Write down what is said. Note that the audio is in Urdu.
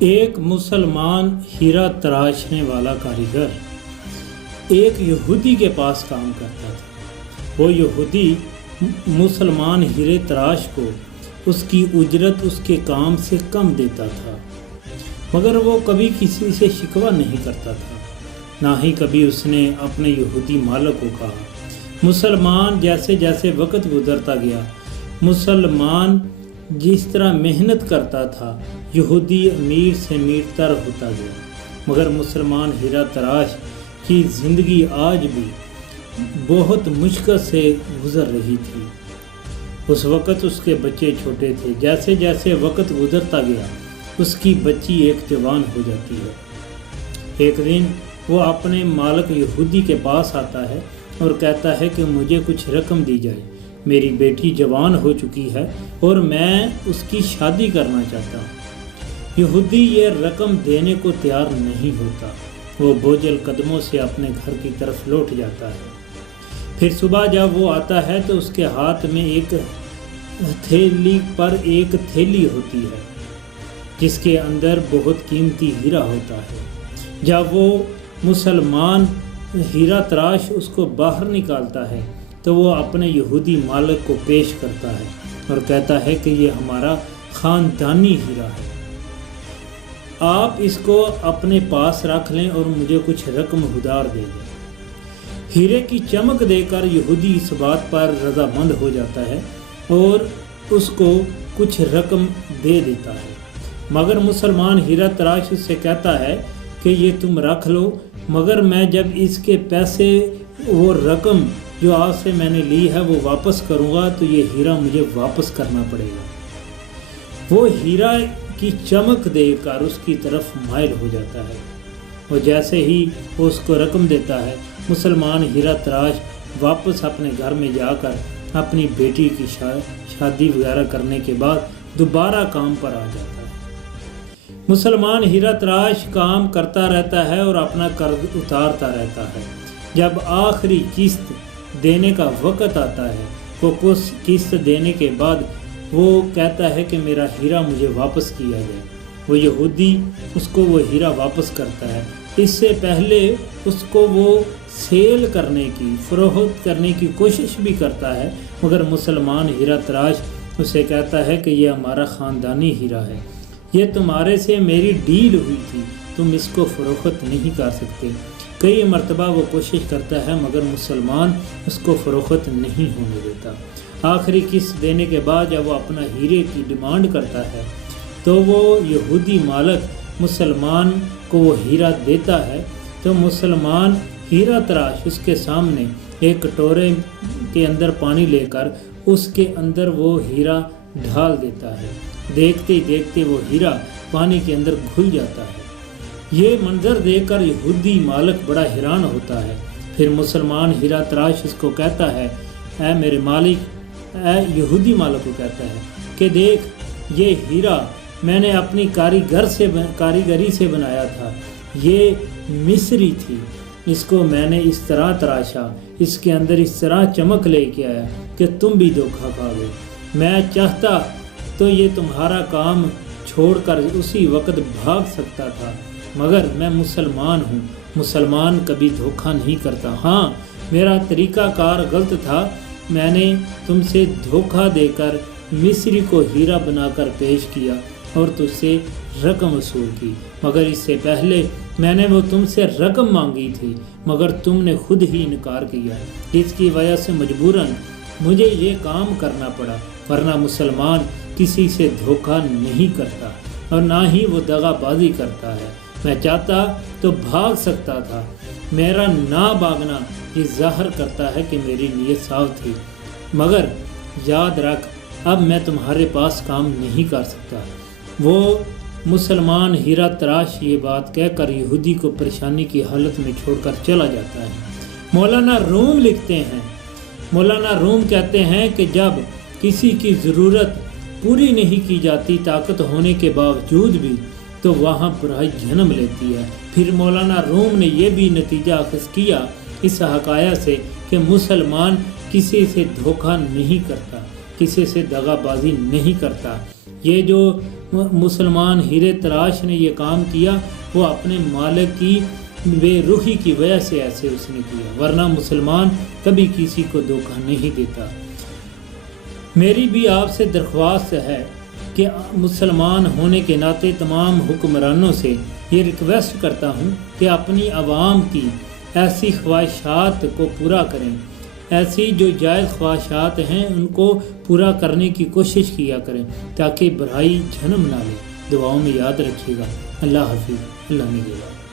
ایک مسلمان ہیرا تراشنے والا کاریگر ایک یہودی کے پاس کام کرتا تھا۔ وہ یہودی مسلمان ہیرے تراش کو اس کی اجرت اس کے کام سے کم دیتا تھا، مگر وہ کبھی کسی سے شکوہ نہیں کرتا تھا، نہ ہی کبھی اس نے اپنے یہودی مالک کو کہا۔ مسلمان جیسے جیسے وقت گزرتا گیا، مسلمان جس طرح محنت کرتا تھا، یہودی امیر سے امیر تر ہوتا گیا، مگر مسلمان ہیرا تراش کی زندگی آج بھی بہت مشکل سے گزر رہی تھی۔ اس وقت اس کے بچے چھوٹے تھے۔ جیسے جیسے وقت گزرتا گیا، اس کی بچی ایک جوان ہو جاتی ہے۔ ایک دن وہ اپنے مالک یہودی کے پاس آتا ہے اور کہتا ہے کہ مجھے کچھ رقم دی جائے، میری بیٹی جوان ہو چکی ہے اور میں اس کی شادی کرنا چاہتا ہوں۔ یہودی یہ رقم دینے کو تیار نہیں ہوتا۔ وہ بوجھل قدموں سے اپنے گھر کی طرف لوٹ جاتا ہے۔ پھر صبح جب وہ آتا ہے تو اس کے ہاتھ میں ایک تھیلی ہوتی ہے جس کے اندر بہت قیمتی ہیرا ہوتا ہے۔ جب وہ مسلمان ہیرا تراش اس کو باہر نکالتا ہے تو وہ اپنے یہودی مالک کو پیش کرتا ہے اور کہتا ہے کہ یہ ہمارا خاندانی ہیرا ہے، آپ اس کو اپنے پاس رکھ لیں اور مجھے کچھ رقم ادھار دے دیں۔ ہیرے کی چمک دے کر یہودی اس بات پر رضامند ہو جاتا ہے اور اس کو کچھ رقم دے دیتا ہے، مگر مسلمان ہیرا تراش اس سے کہتا ہے کہ یہ تم رکھ لو، مگر میں جب اس کے پیسے وہ رقم جو آپ سے میں نے لی ہے وہ واپس کروں گا تو یہ ہیرا مجھے واپس کرنا پڑے گا۔ وہ ہیرا کی چمک دیکھ کر اس کی طرف مائل ہو جاتا ہے اور جیسے ہی وہ اس کو رقم دیتا ہے، مسلمان ہیرا تراش واپس اپنے گھر میں جا کر اپنی بیٹی کی شادی وغیرہ کرنے کے بعد دوبارہ کام پر آ جاتا ہے۔ مسلمان ہیرا تراش کام کرتا رہتا ہے اور اپنا قرض اتارتا رہتا ہے۔ جب آخری قسط دینے کا وقت آتا ہے، وہ کچھ قسط دینے کے بعد وہ کہتا ہے کہ میرا ہیرا مجھے واپس کیا جائے۔ وہ یہودی اس کو وہ ہیرا واپس کرتا ہے۔ اس سے پہلے اس کو وہ سیل کرنے کی، فروخت کرنے کی کوشش بھی کرتا ہے، مگر مسلمان ہیرا تراش اسے کہتا ہے کہ یہ ہمارا خاندانی ہیرا ہے، یہ تمہارے سے میری ڈیل ہوئی تھی، تم اس کو فروخت نہیں کر سکتے۔ کئی مرتبہ وہ کوشش کرتا ہے مگر مسلمان اس کو فروخت نہیں ہونے دیتا۔ آخری قسط دینے کے بعد جب وہ اپنا ہیرے کی ڈیمانڈ کرتا ہے تو وہ یہودی مالک مسلمان کو وہ ہیرا دیتا ہے تو مسلمان ہیرا تراش اس کے سامنے ایک کٹورے کے اندر پانی لے کر اس کے اندر وہ ہیرا ڈھال دیتا ہے۔ دیکھتے ہی دیکھتے وہ ہیرا پانی کے اندر گھل جاتا ہے۔ یہ منظر دیکھ کر یہودی مالک بڑا حیران ہوتا ہے۔ پھر مسلمان ہیرا تراش اس کو کہتا ہے، اے میرے مالک، اے یہودی مالک کو کہتا ہے کہ دیکھ، یہ ہیرا میں نے اپنی کاریگری سے بنایا تھا، یہ مصری تھی، اس کو میں نے اس طرح تراشا، اس کے اندر اس طرح چمک لے کے آیا کہ تم بھی دھوکہ کھا گئے۔ میں چاہتا تو یہ تمہارا کام چھوڑ کر اسی وقت بھاگ سکتا تھا، مگر میں مسلمان ہوں، مسلمان کبھی دھوکہ نہیں کرتا۔ ہاں، میرا طریقہ کار غلط تھا، میں نے تم سے دھوکہ دے کر مصری کو ہیرا بنا کر پیش کیا اور تجھ سے رقم وصول کی، مگر اس سے پہلے میں نے وہ تم سے رقم مانگی تھی مگر تم نے خود ہی انکار کیا، اس کی وجہ سے مجبوراً مجھے یہ کام کرنا پڑا، ورنہ مسلمان کسی سے دھوکہ نہیں کرتا اور نہ ہی وہ دغا بازی کرتا ہے۔ میں چاہتا تو بھاگ سکتا تھا، میرا نہ بھاگنا یہ ظاہر کرتا ہے کہ میری نیت صاف تھی، مگر یاد رکھ اب میں تمہارے پاس کام نہیں کر سکتا۔ وہ مسلمان ہیرا تراش یہ بات کہہ کر یہودی کو پریشانی کی حالت میں چھوڑ کر چلا جاتا ہے۔ مولانا روم لکھتے ہیں، مولانا روم کہتے ہیں کہ جب کسی کی ضرورت پوری نہیں کی جاتی طاقت ہونے کے باوجود بھی تو وہاں برائی جنم لیتی ہے۔ پھر مولانا روم نے یہ بھی نتیجہ اخذ کیا اس حقائق سے کہ مسلمان کسی سے دھوکہ نہیں کرتا، کسی سے دغا بازی نہیں کرتا۔ یہ جو مسلمان ہیرے تراش نے یہ کام کیا وہ اپنے مالک کی بے رخی کی وجہ سے ایسے اس نے کیا، ورنہ مسلمان کبھی کسی کو دھوکہ نہیں دیتا۔ میری بھی آپ سے درخواست ہے کہ مسلمان ہونے کے ناطے تمام حکمرانوں سے یہ ریکویسٹ کرتا ہوں کہ اپنی عوام کی ایسی خواہشات کو پورا کریں، ایسی جو جائز خواہشات ہیں ان کو پورا کرنے کی کوشش کیا کریں تاکہ برائی جنم نہ لے۔ دعاؤں میں یاد رکھیے گا۔ اللہ حافظ، اللہ نگہبان۔